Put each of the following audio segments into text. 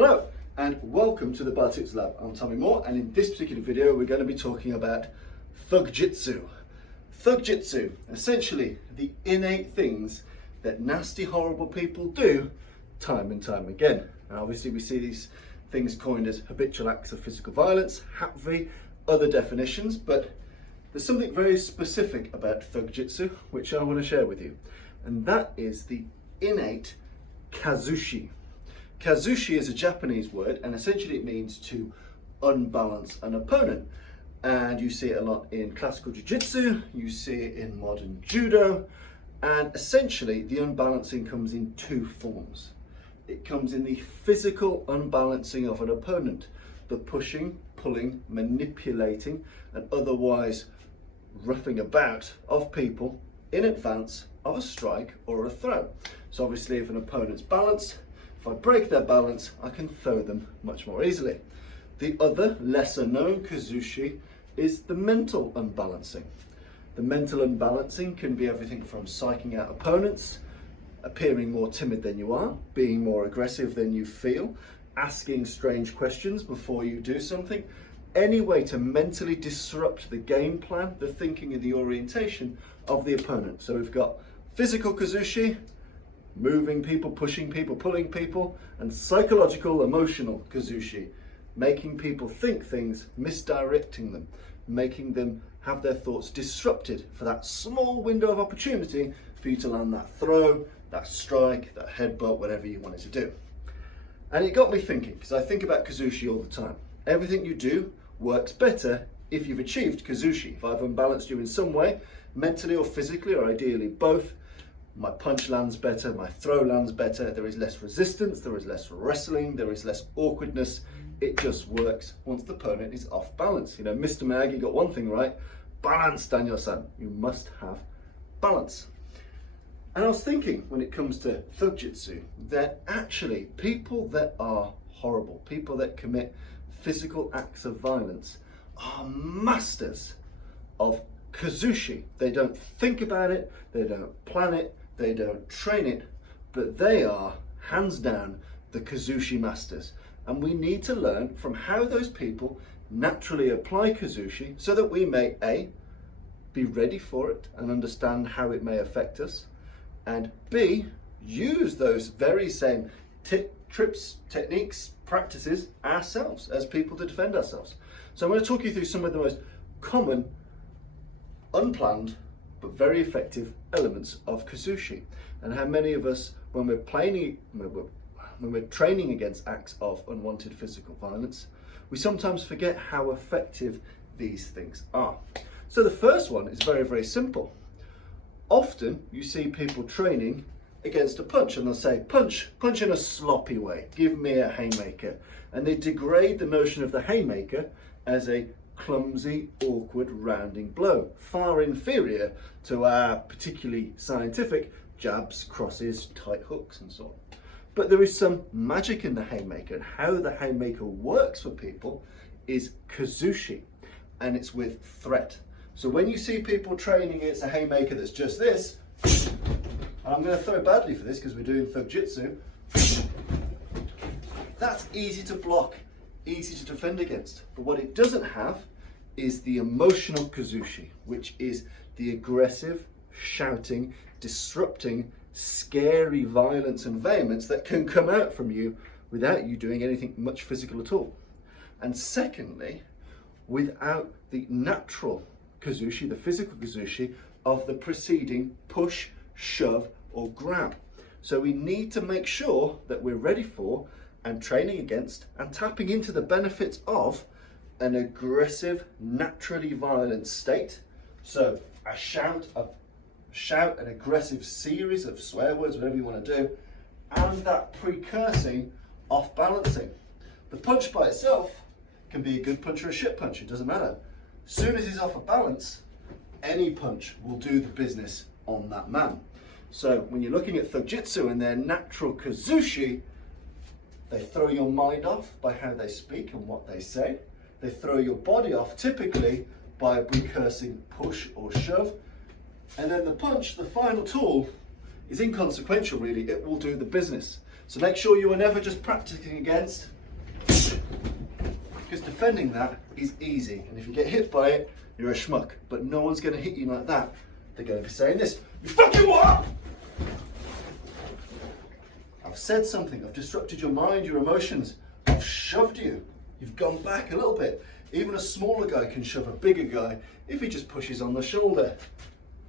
Hello and welcome to the Bartitsu Lab. I'm Tommy Moore, and in this particular video we're going to be talking about Thugjitsu. Thugjitsu, essentially the innate things that nasty, horrible people do time and time again. And obviously we see these things coined as habitual acts of physical violence, HAPV, other definitions, but there's something very specific about Thugjitsu which I want to share with you, and that is the innate Kazushi. Kazushi is a Japanese word, and essentially it means to unbalance an opponent. And you see it a lot in classical jiu-jitsu, you see it in modern judo, and essentially the unbalancing comes in two forms. It comes in the physical unbalancing of an opponent, the pushing, pulling, manipulating, and otherwise roughing about of people in advance of a strike or a throw. So obviously if an opponent's balanced, if I break their balance, I can throw them much more easily. The other, lesser known Kuzushi is the mental unbalancing. The mental unbalancing can be everything from psyching out opponents, appearing more timid than you are, being more aggressive than you feel, asking strange questions before you do something, any way to mentally disrupt the game plan, the thinking and the orientation of the opponent. So we've got physical Kuzushi, moving people, pushing people, pulling people, and psychological, emotional Kuzushi, making people think things, misdirecting them, making them have their thoughts disrupted for that small window of opportunity for you to land that throw, that strike, that headbutt, whatever you wanted to do. And it got me thinking, because I think about Kuzushi all the time. Everything you do works better if you've achieved Kuzushi. If I've unbalanced you in some way, mentally or physically, or ideally both, my punch lands better, my throw lands better, there is less resistance, there is less wrestling, there is less awkwardness. It just works once the opponent is off balance. You know, Mr. Miyagi got one thing right: balance, Daniel-san. You must have balance. And I was thinking, when it comes to Thugjitsu, that actually people that are horrible, people that commit physical acts of violence, are masters of Kuzushi. They don't think about it, they don't plan it, they don't train it, but they are, hands down, the Kuzushi masters. And we need to learn from how those people naturally apply Kuzushi so that we may A, be ready for it and understand how it may affect us, and B, use those very same trips, techniques, practices ourselves as people to defend ourselves. So I'm going to talk you through some of the most common, unplanned, but very effective elements of Kuzushi, and how many of us, when we're training against acts of unwanted physical violence, we sometimes forget how effective these things are. So the first one is very, very simple. Often you see people training against a punch, and they'll say, punch in a sloppy way, give me a haymaker. And they degrade the notion of the haymaker as a clumsy, awkward, rounding blow, far inferior to our particularly scientific jabs, crosses, tight hooks, and so on. But there is some magic in the haymaker, and how the haymaker works for people is Kuzushi, and it's with threat. So when you see people training against a haymaker that's just this, and I'm going to throw badly for this because we're doing Thugjitsu, that's easy to block, easy to defend against. But what it doesn't have is the emotional Kuzushi, which is the aggressive, shouting, disrupting, scary violence and vehemence that can come out from you without you doing anything much physical at all. And secondly, without the natural Kuzushi, the physical Kuzushi of the preceding push, shove, or grab. So we need to make sure that we're ready for and training against and tapping into the benefits of an aggressive, naturally violent state. So a shout, an aggressive series of swear words, whatever you want to do, and that precursing off balancing. The punch by itself can be a good punch or a shit punch, it doesn't matter. As soon as he's off of balance, any punch will do the business on that man. So when you're looking at Thugjitsu and their natural Kuzushi, they throw your mind off by how they speak and what they say. They throw your body off typically by a precursing push or shove. And then the punch, the final tool, is inconsequential really. It will do the business. So make sure you are never just practicing against, because defending that is easy. And if you get hit by it, you're a schmuck. But no one's going to hit you like that. They're going to be saying this, you fucking what? I've said something, I've disrupted your mind, your emotions. I've shoved you. You've gone back a little bit. Even a smaller guy can shove a bigger guy if he just pushes on the shoulder.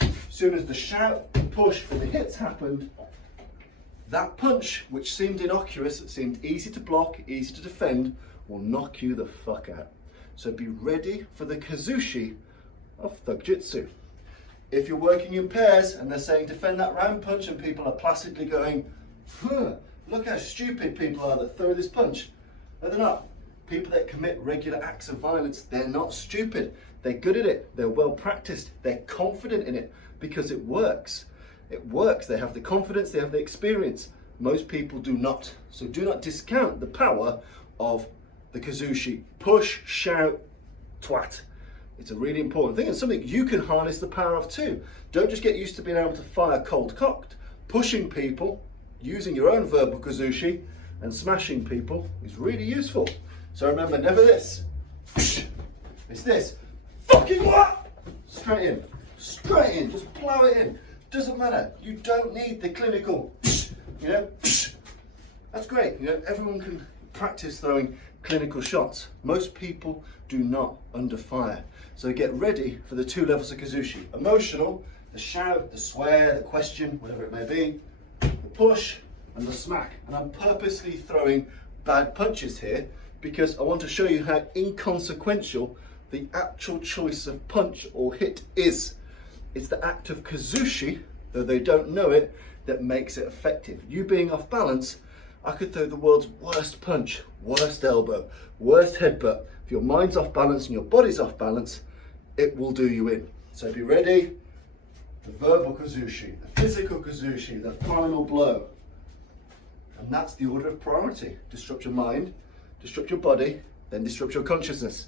As soon as the shout, the push, or the hits happened, that punch, which seemed innocuous, it seemed easy to block, easy to defend, will knock you the fuck out. So be ready for the Kazushi of Thugjitsu. If you're working in pairs and they're saying defend that round punch and people are placidly going, huh, look how stupid people are that throw this punch. No, they're not. People that commit regular acts of violence, they're not stupid. They're good at it. They're well practiced. They're confident in it because it works. It works. They have the confidence. They have the experience. Most people do not. So do not discount the power of the Kazushi. Push, shout, twat. It's a really important thing and something you can harness the power of too. Don't just get used to being able to fire cold-cocked. Pushing people, using your own verbal Kazushi and smashing people is really useful. So remember, never this. It's this. Fucking what? Straight in, just plow it in. Doesn't matter. You don't need the clinical, you know. That's great. You know, everyone can practice throwing clinical shots. Most people do not under fire. So get ready for the 2 levels of Kazushi. Emotional, the shout, the swear, the question, whatever it may be, the push and the smack. And I'm purposely throwing bad punches here because I want to show you how inconsequential the actual choice of punch or hit is. It's the act of Kazushi, though they don't know it, that makes it effective. You being off balance, I could throw the world's worst punch, worst elbow, worst headbutt. If your mind's off balance and your body's off balance, it will do you in. So be ready. The verbal Kazushi, the physical Kazushi, the final blow. And that's the order of priority. Disrupt your mind, disrupt your body, then disrupt your consciousness.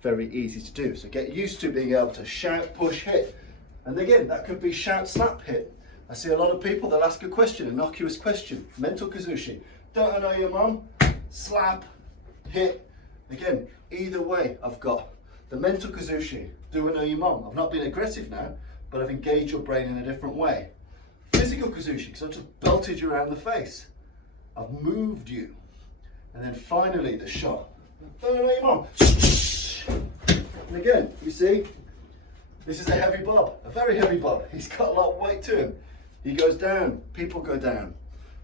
Very easy to do. So get used to being able to shout, push, hit. And again, that could be shout, slap, hit. I see a lot of people, they'll ask a question, innocuous question, mental Kazushi. Don't I know your mum? Slap, hit. Again, either way, I've got the mental Kazushi. Do I know your mum? I've not been aggressive now, but I've engaged your brain in a different way. Physical Kazushi, because I've just belted you around the face. I've moved you. And then finally, the shot. Don't I know your mum? And again, you see, this is a heavy bob, a very heavy bob. He's got a lot of weight to him. He goes down, people go down.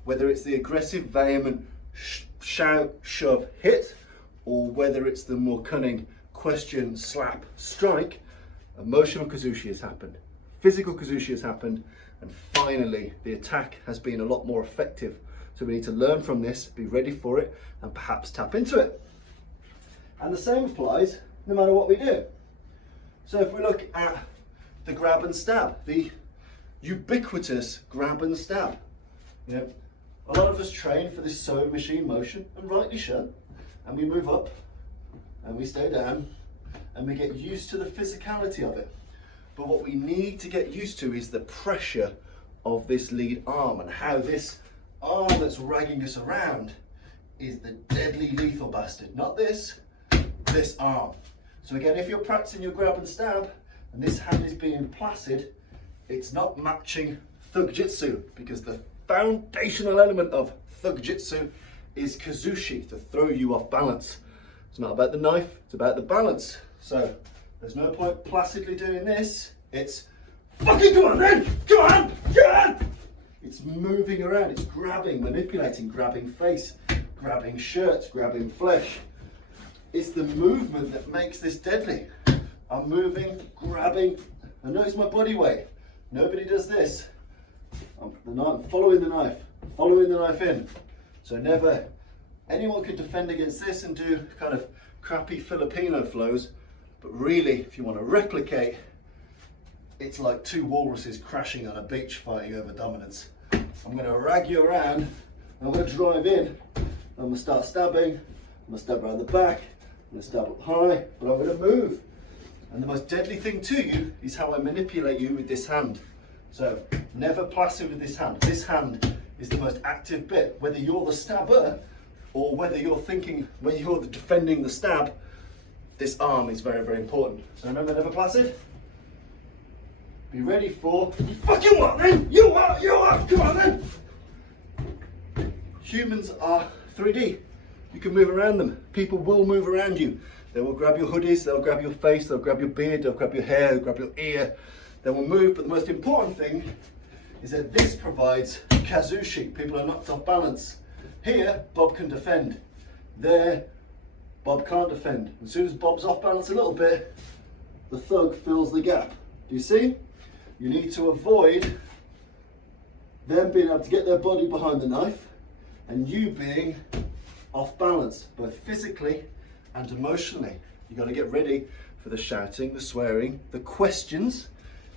Whether it's the aggressive, vehement shout, shove, hit, or whether it's the more cunning question, slap, strike, emotional Kazushi has happened. Physical Kazushi has happened. And finally, the attack has been a lot more effective. So we need to learn from this, be ready for it, and perhaps tap into it. And the same applies no matter what we do. So if we look at the grab and stab, the ubiquitous grab and stab. You know, a lot of us train for this sewing machine motion, and rightly so. And we move up, and we stay down, and we get used to the physicality of it. But what we need to get used to is the pressure of this lead arm, and how this arm that's ragging us around is the deadly lethal bastard. Not this arm. So again, if you're practicing your grab and stab, and this hand is being placid, it's not matching Thugjitsu, because the foundational element of Thugjitsu is Kazushi, to throw you off balance. It's not about the knife, it's about the balance. So there's no point placidly doing this. It's fucking come on then, come on, come on. It's moving around, it's grabbing, manipulating, grabbing face, grabbing shirts, grabbing flesh. It's the movement that makes this deadly. I'm moving, grabbing, and notice my body weight. Nobody does this. I'm following the knife in. So never, anyone could defend against this and do kind of crappy Filipino flows, but really, if you want to replicate, it's like 2 walruses crashing on a beach fighting over dominance. I'm going to rag you around, I'm going to drive in, I'm going to start stabbing, I'm going to stab around the back, I'm going to stab up high, but I'm going to move. And the most deadly thing to you is how I manipulate you with this hand. So never placid with this hand. This hand is the most active bit. Whether you're the stabber or whether you're defending the stab, this arm is very, very important. So remember, never placid. Be ready for, fucking what then? You are, come on then. Humans are 3D. You can move around them. People will move around you. They will grab your hoodies, they'll grab your face, they'll grab your beard, they'll grab your hair, they'll grab your ear. They will move, but the most important thing is that this provides Kazushi. People are knocked off balance. Here, Bob can defend. There, Bob can't defend. As soon as Bob's off balance a little bit, the thug fills the gap. Do you see? You need to avoid them being able to get their body behind the knife and you being off balance, both physically and emotionally. You've got to get ready for the shouting, the swearing, the questions.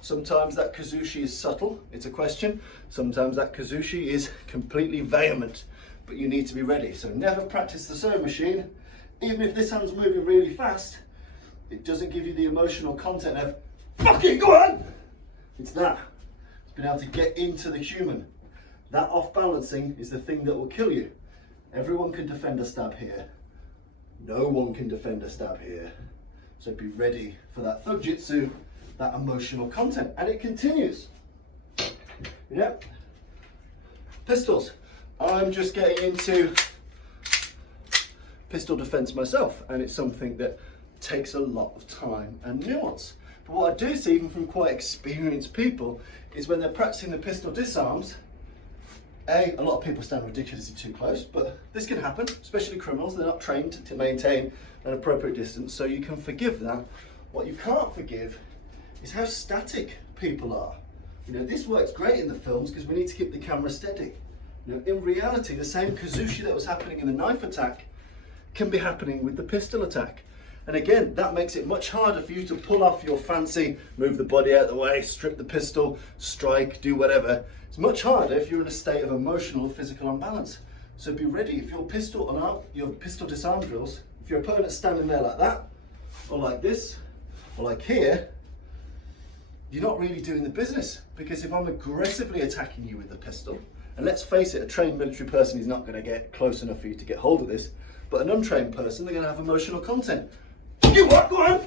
Sometimes that Kuzushi is subtle, it's a question. Sometimes that Kuzushi is completely vehement, but you need to be ready. So never practice the sewing machine. Even if this hand's moving really fast, it doesn't give you the emotional content of, fucking go on! It's that. It's been able to get into the human. That off balancing is the thing that will kill you. Everyone can defend a stab here. No one can defend a stab here. So be ready for that Thugjitsu, that emotional content. And it continues. Yeah. Pistols. I'm just getting into pistol defense myself, and it's something that takes a lot of time and nuance. But what I do see, even from quite experienced people, is when they're practicing the pistol disarms, a lot of people stand ridiculously too close, but this can happen, especially criminals. They're not trained to maintain an appropriate distance, so you can forgive that. What you can't forgive is how static people are. You know, this works great in the films because we need to keep the camera steady. You know, in reality, the same Kuzushi that was happening in the knife attack can be happening with the pistol attack. And again, that makes it much harder for you to pull off your fancy, move the body out of the way, strip the pistol, strike, do whatever. It's much harder if you're in a state of emotional or physical unbalance. So be ready. If your pistol disarm drills, if your opponent's standing there like that, or like this, or like here, you're not really doing the business. Because if I'm aggressively attacking you with the pistol, and let's face it, a trained military person is not going to get close enough for you to get hold of this, but an untrained person, they're going to have emotional content. You what? Go on!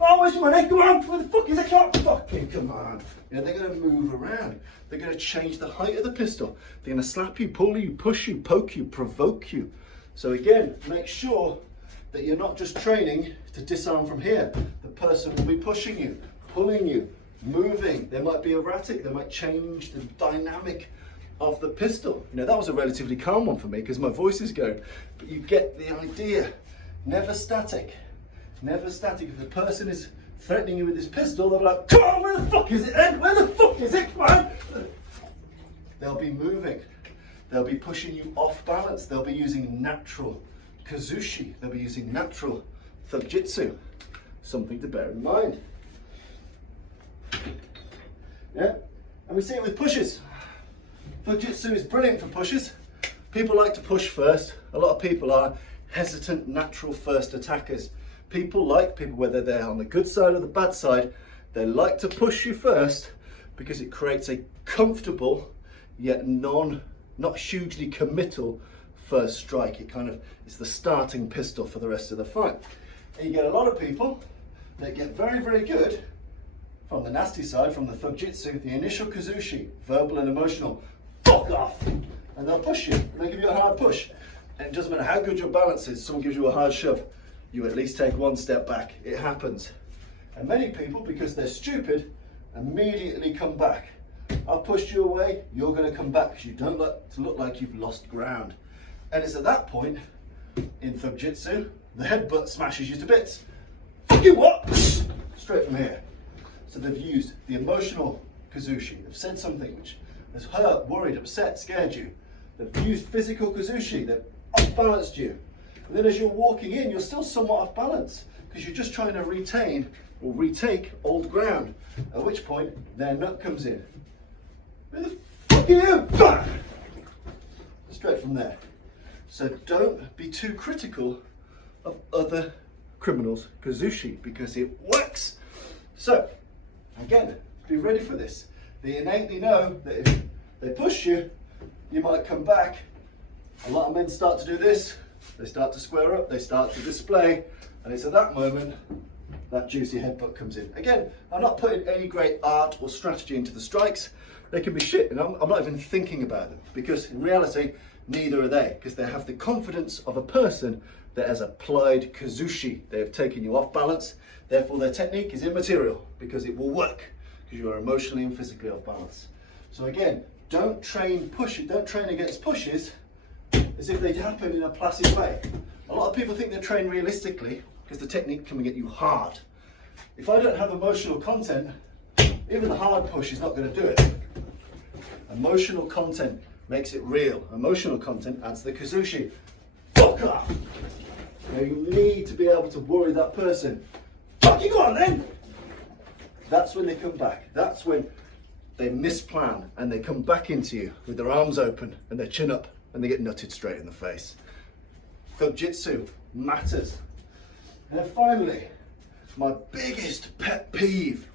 Oh, where's your money? Go on! Where the fuck is it? Fucking come on! You know, they're going to move around. They're going to change the height of the pistol. They're going to slap you, pull you, push you, poke you, provoke you. So again, make sure that you're not just training to disarm from here. The person will be pushing you, pulling you, moving. They might be erratic. They might change the dynamic of the pistol. You know, that was a relatively calm one for me because my voice is going. But you get the idea. Never static. Never static. If the person is threatening you with this pistol, they'll be like, come on, where the fuck is it then? Where the fuck is it? Come on! They'll be moving. They'll be pushing you off balance. They'll be using natural Kuzushi. They'll be using natural Thugjitsu. Something to bear in mind. Yeah? And we see it with pushes. Thugjitsu is brilliant for pushes. People like to push first. A lot of people are hesitant, natural first attackers. People, whether they're on the good side or the bad side, they like to push you first because it creates a comfortable yet not hugely committal first strike. It's the starting pistol for the rest of the fight. And you get a lot of people that get very, very good from the nasty side, from the Thugjitsu, the initial Kuzushi, verbal and emotional, fuck off, and they'll push you, and they'll give you a hard push. And it doesn't matter how good your balance is, someone gives you a hard shove, you at least take one step back. It happens. And many people, because they're stupid, immediately come back. I've pushed you away, you're going to come back because you don't look like you've lost ground. And it's at that point, in Thugjitsu, the headbutt smashes you to bits. Fuck you what? Straight from here. So they've used the emotional Kuzushi. They've said something which has hurt, worried, upset, scared you. They've used physical Kuzushi. They've off-balanced you. And then as you're walking in, you're still somewhat off balance because you're just trying to retain or retake old ground. At which point, their nut comes in. Where the fuck are you? Bah! Straight from there. So don't be too critical of other criminals' Kuzushi because it works. So, again, be ready for this. They innately know that if they push you, you might come back. A lot of men start to do this. They start to square up, they start to display, and it's at that moment that juicy headbutt comes in. Again, I'm not putting any great art or strategy into the strikes. They can be shit, and I'm not even thinking about them, because in reality, neither are they, because they have the confidence of a person that has applied Kazushi. They have taken you off balance, therefore their technique is immaterial, because it will work, because you are emotionally and physically off balance. So again, don't train against pushes as if they happen in a placid way. A lot of people think they train realistically because the technique can get you hard. If I don't have emotional content, even the hard push is not going to do it. Emotional content makes it real. Emotional content adds the Kuzushi. Fuck off! Now you need to be able to worry that person. Fucking on then! That's when they come back. That's when they misplan and they come back into you with their arms open and their chin up and they get nutted straight in the face. Thugjitsu matters. And then finally, my biggest pet peeve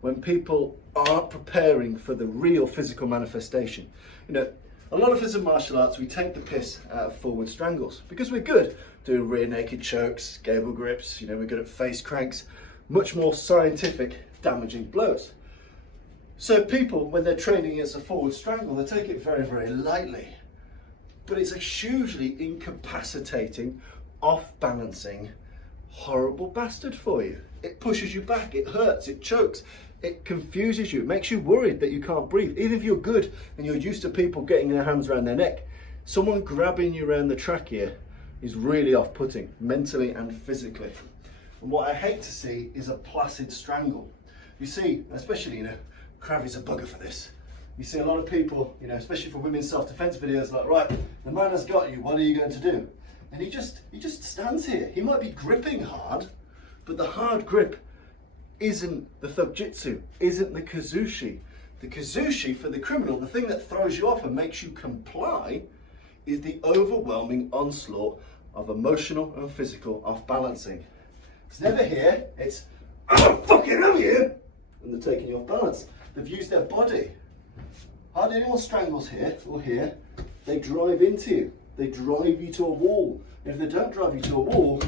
when people aren't preparing for the real physical manifestation. You know, a lot of us in martial arts, we take the piss out of forward strangles because we're good doing rear naked chokes, gable grips, you know, we're good at face cranks, much more scientific, damaging blows. So people, when they're training against a forward strangle, they take it very, very lightly. But it's a hugely incapacitating, off-balancing, horrible bastard for you. It pushes you back, it hurts, it chokes, it confuses you, it makes you worried that you can't breathe. Even if you're good and you're used to people getting their hands around their neck, someone grabbing you around the trachea is really off-putting, mentally and physically. And what I hate to see is a placid strangle. You see, especially, you know, Kravi's a bugger for this. You see a lot of people, you know, especially for women's self-defense videos, like, right, the man has got you, what are you going to do? And he just stands here. He might be gripping hard, but the hard grip isn't the Thugjitsu, isn't the Kuzushi. The Kuzushi, for the criminal, the thing that throws you off and makes you comply, is the overwhelming onslaught of emotional and physical off-balancing. It's never here, it's, I fucking am here! And they're taking you off balance. They've used their body. Hardly anyone strangles here or here. They drive into you. They drive you to a wall. And if they don't drive you to a wall,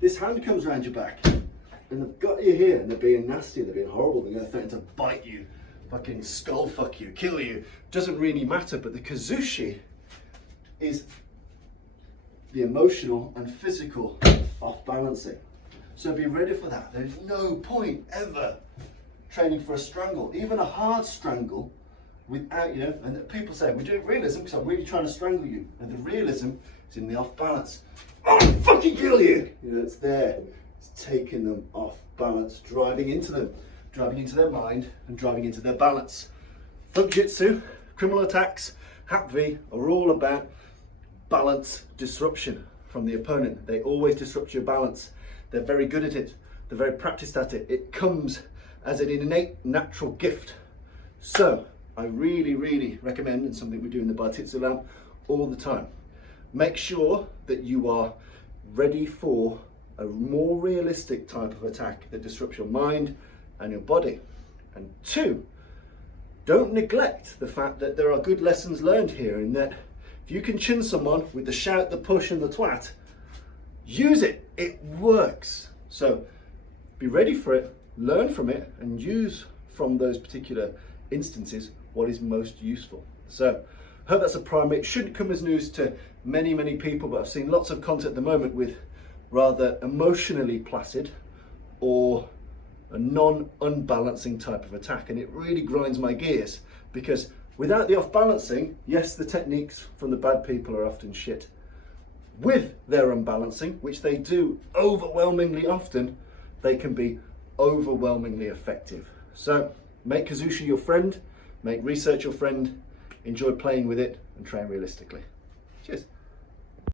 this hand comes around your back. And they've got you here and they're being nasty, they're being horrible, they're going to threaten to bite you, fucking skull fuck you, kill you. Doesn't really matter, but the Kazushi is the emotional and physical off-balancing. So be ready for that. There's no point ever training for a strangle, even a hard strangle, without, you know, and people say, we do realism because I'm really trying to strangle you. And the realism is in the off balance. I'll fucking kill you! You know, it's there. It's taking them off balance, driving into their mind and driving into their balance. Thugjitsu, criminal attacks, HAPV are all about balance disruption from the opponent. They always disrupt your balance. They're very good at it. They're very practiced at it. It comes as an innate natural gift. So I really, really recommend, and something we do in the Bartitsu lab all the time, make sure that you are ready for a more realistic type of attack that disrupts your mind and your body. And two, don't neglect the fact that there are good lessons learned here, in that if you can chin someone with the shout, the push and the twat, use it, it works. So be ready for it, learn from it, and use from those particular instances what is most useful. So I hope that's a primer. It shouldn't come as news to many, many people, but I've seen lots of content at the moment with rather emotionally placid or a non-unbalancing type of attack, and it really grinds my gears, because without the off-balancing, yes, the techniques from the bad people are often shit. With their unbalancing, which they do overwhelmingly often, they can be overwhelmingly effective. So make Kazushi your friend, make research your friend, enjoy playing with it, and train realistically. Cheers.